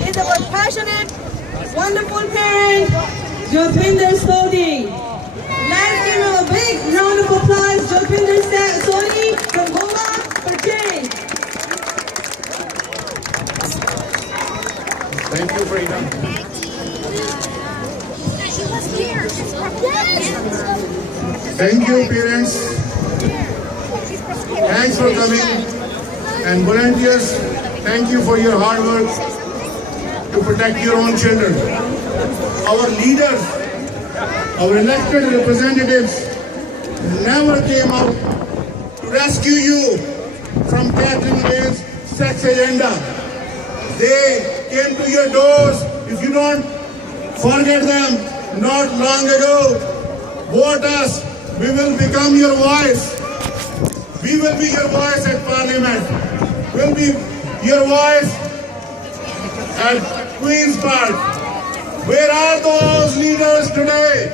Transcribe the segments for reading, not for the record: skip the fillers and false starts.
is our passionate, wonderful parent, Jotvinder Sodhi. Let's give him a big round of applause, Jotvinder Sodhi from Goa, for cheering. Thank you, Frida. Thank you, parents. Thanks for coming. And volunteers, thank you for your hard work to protect your own children. Our leaders, our elected representatives never came out to rescue you from Catherine Wayne's sex agenda. They came to your doors. If you don't forget them, not long ago, vote us. We will become your voice. We will be your voice at Parliament. We'll be your voice at Queen's Park. Where are those leaders today?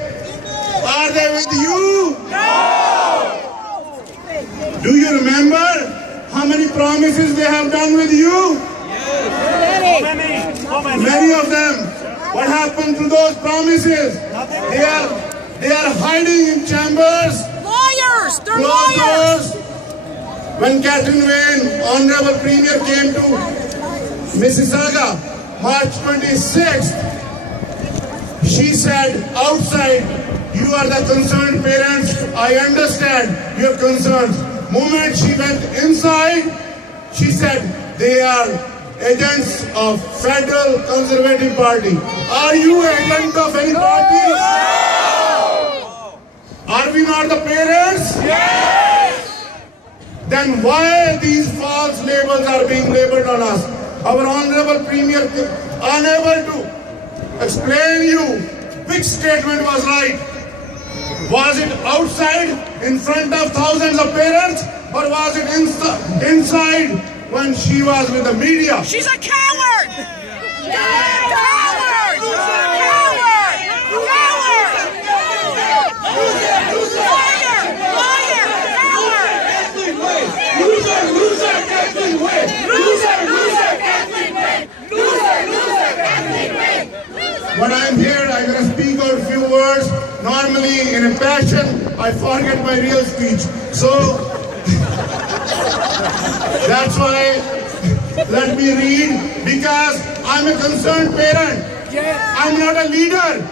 Are they with you? No! Do you remember how many promises they have done with you? Yes. Many of them. What happened to those promises? They are hiding in chambers. Lawyers! They're Closed lawyers! doors. When Catherine Wayne, Honorable Premier, came to Mississauga, March 26th, she said, outside, you are the concerned parents. I understand your concerns. Moment she went inside, she said, they are agents of Federal Conservative Party. Are you agent of any party? Are we not the parents? Yes! Then why these false labels are being labeled on us? Our Honorable Premier unable to explain you which statement was right. Was it outside in front of thousands of parents, or was it inside when she was with the media? She's a coward! Coward! Coward! Coward! Liar! Liar! Coward! Loser, Kathleen Wayne! When I'm here, I'm going to speak out a few words. Normally, in a passion, I forget my real speech. So, that's why, let me read, because I'm a concerned parent. I'm not a leader.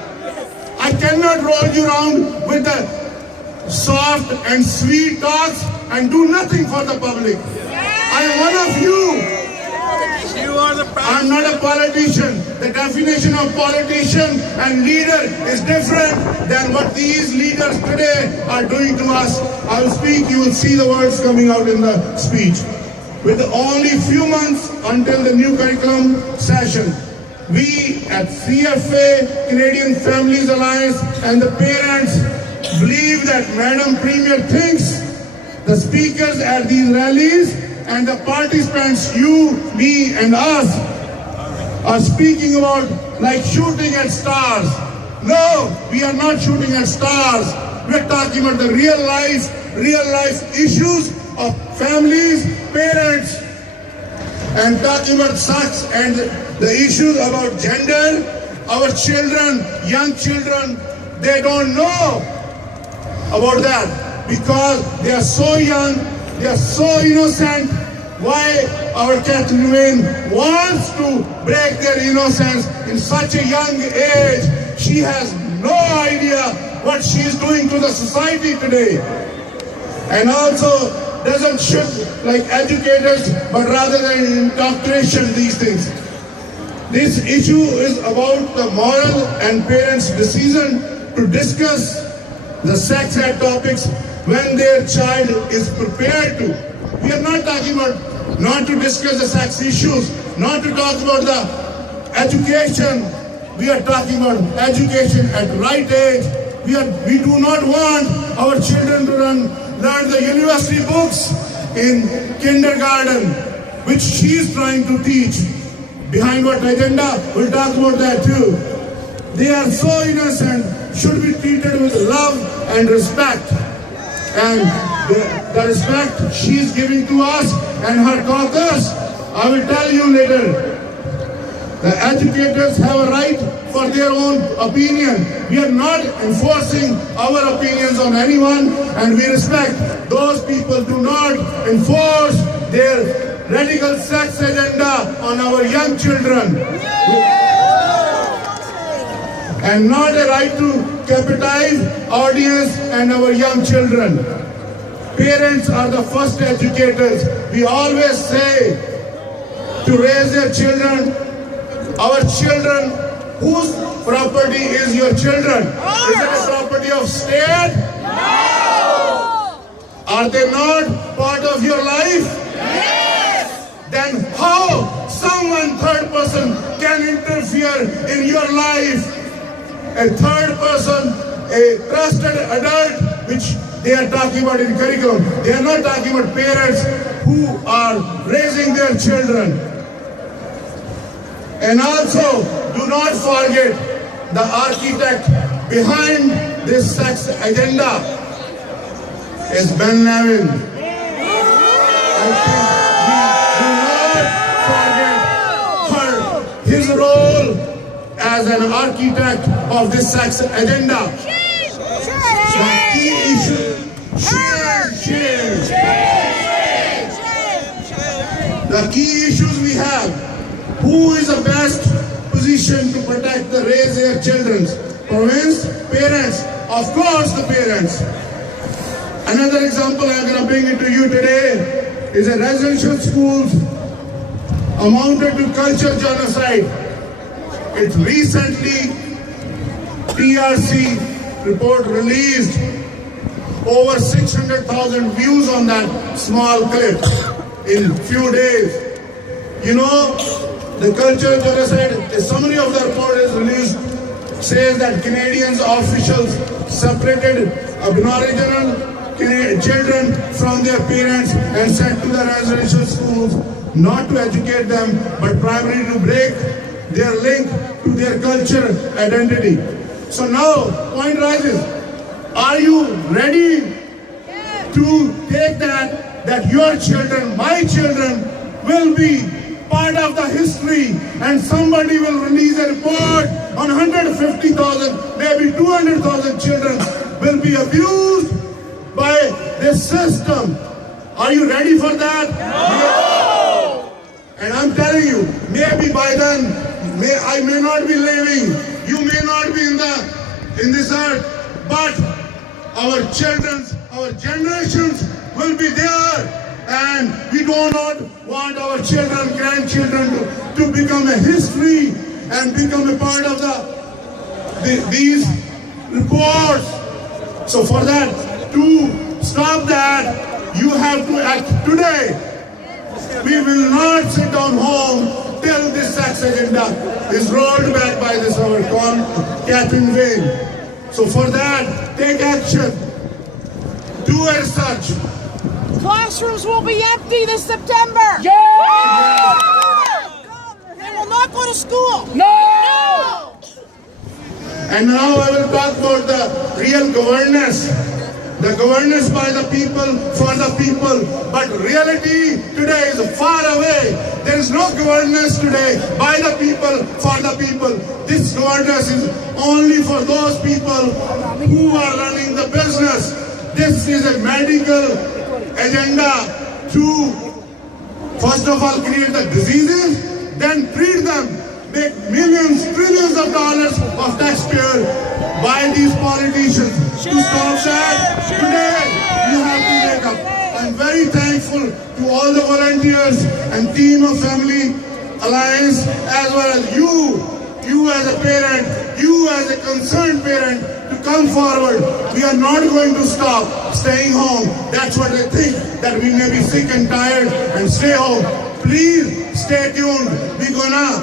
I cannot roll you around with the soft and sweet talks and do nothing for the public. I am one of you. I'm not a politician. The definition of politician and leader is different than what these leaders today are doing to us. I will speak, you will see the words coming out in the speech. With only few months until the new curriculum session, we at CFA, Canadian Families Alliance, and the parents believe that Madam Premier thinks the speakers at these rallies and the participants, you, me, and us, are speaking about like shooting at stars. No, we are not shooting at stars. We're talking about the real life issues of families, parents, and talking about sex and the issues about gender. Our children, young children, they don't know about that because they are so young, they are so innocent. Why our Catherine Wayne wants to break their innocence in such a young age? She has no idea what she is doing to the society today. And also doesn't should like educators, but rather than indoctrination these things. This issue is about the moral and parents' decision to discuss the sex ed topics when their child is prepared to. We are not talking about not to discuss the sex issues, not to talk about the education. We are talking about education at right age. We do not want our children to learn the university books in kindergarten, which she is trying to teach. Behind what agenda, we'll talk about that too. They are so innocent, should be treated with love and respect. And the respect she is giving to us and her caucus, I will tell you later. The educators have a right for their own opinion. We are not enforcing our opinions on anyone, and we respect those people do not enforce their radical sex agenda on our young children. And not a right to capitalize audience and our young children. Parents are the first educators. We always say to raise their children, our children, whose property is your children? Is it a property of state? No! Are they not part of your life? Yes! Then how someone third person can interfere in your life? A third person, a trusted adult, which they are talking about in curriculum. They are not talking about parents who are raising their children. And also, do not forget the architect behind this sex agenda is Ben Levin. I think we do not forget his role as an architect of this sex agenda. The key issue, the key issues we have: who is the best position to protect the raise their children? Province, parents, of course the parents. Another example I'm going to bring it to you today is a residential schools amounted to culture genocide. It's recently TRC report released, over 600,000 views on that small clip in few days. You know, the cultural genocide, a summary of the report is released, says that Canadians officials separated Aboriginal children from their parents and sent to the residential schools not to educate them but primarily to break their link to their culture identity. So now, point rises, are you ready to take that your children, my children, will be part of the history, and somebody will release a report on 150,000, maybe 200,000 children will be abused by this system. Are you ready for that? No! And I'm telling you, maybe by then, I may not be living, you may not be in this earth, but our children, our generations will be there. And we do not want our children, grandchildren to become a history and become a part of these reports. So for that, to stop that, you have to act today. We will not sit down home till this sex agenda is rolled back by this our Catherine Wayne. So for that, take action. Do a research. Classrooms will be empty this September. Yeah! They will not go to school. No! And now I will talk about the real governance. The governance by the people, for the people. But reality today is far away. There is no governance today by the people, for the people. This governance is only for those people who are running the business. This is a medical agenda to, first of all, create the diseases, then treat them, make millions, trillions of dollars of taxpayer by these politicians. To stop that, today you have to wake up. I'm very thankful to all the volunteers and team of Family Alliance, as well as you as a parent, you as a concerned parent, to come forward. We are not going to stop staying home. That's what I think, that we may be sick and tired and stay home. Please stay tuned. We're gonna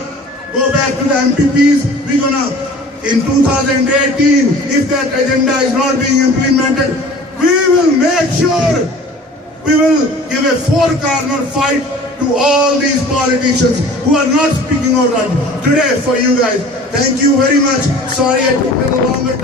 go back to the MPPs. We're gonna, in 2018, if that agenda is not being implemented, we will make sure we will give a four-corner fight to all these politicians who are not speaking out today for you guys. Thank you very much. Sorry I took a little longer time.